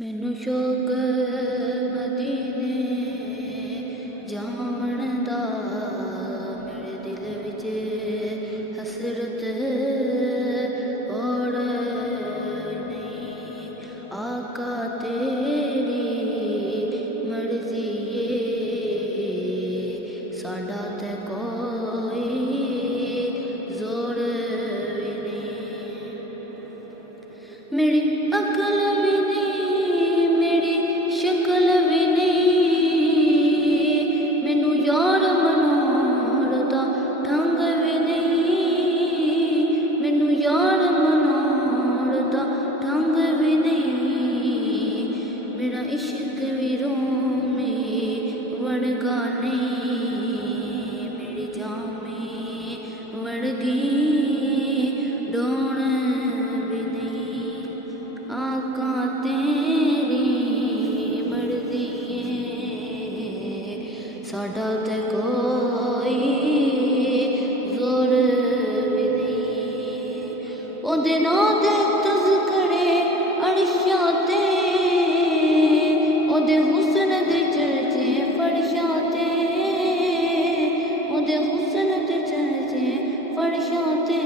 मैनू शौक मदीने जावण दा, मेरे दिल विच हसरत और नहीं। आका तेरी मर्जी साडा ते कोई जोर भी नहीं। मेरी अकल भी नहीं, मेरी शक्ल भी नहीं, मैनू यार मनाउण दा ढंग भी नहीं, मैनू यार मनाउण दा ढंग भी नहीं। मेरा इश्क भी रोमी वड़गा नहीं, मेरी जामी वड़गी डोण भी नहीं। आका तेरी मर्जी साडा ते कोई जोर भी नहीं। ओदे नां दे तज़करे अरशां ते, ओदे हुस्न दे चर्चे फरशां ते, ओदे हुस्न दे चर्चे फरशां ते।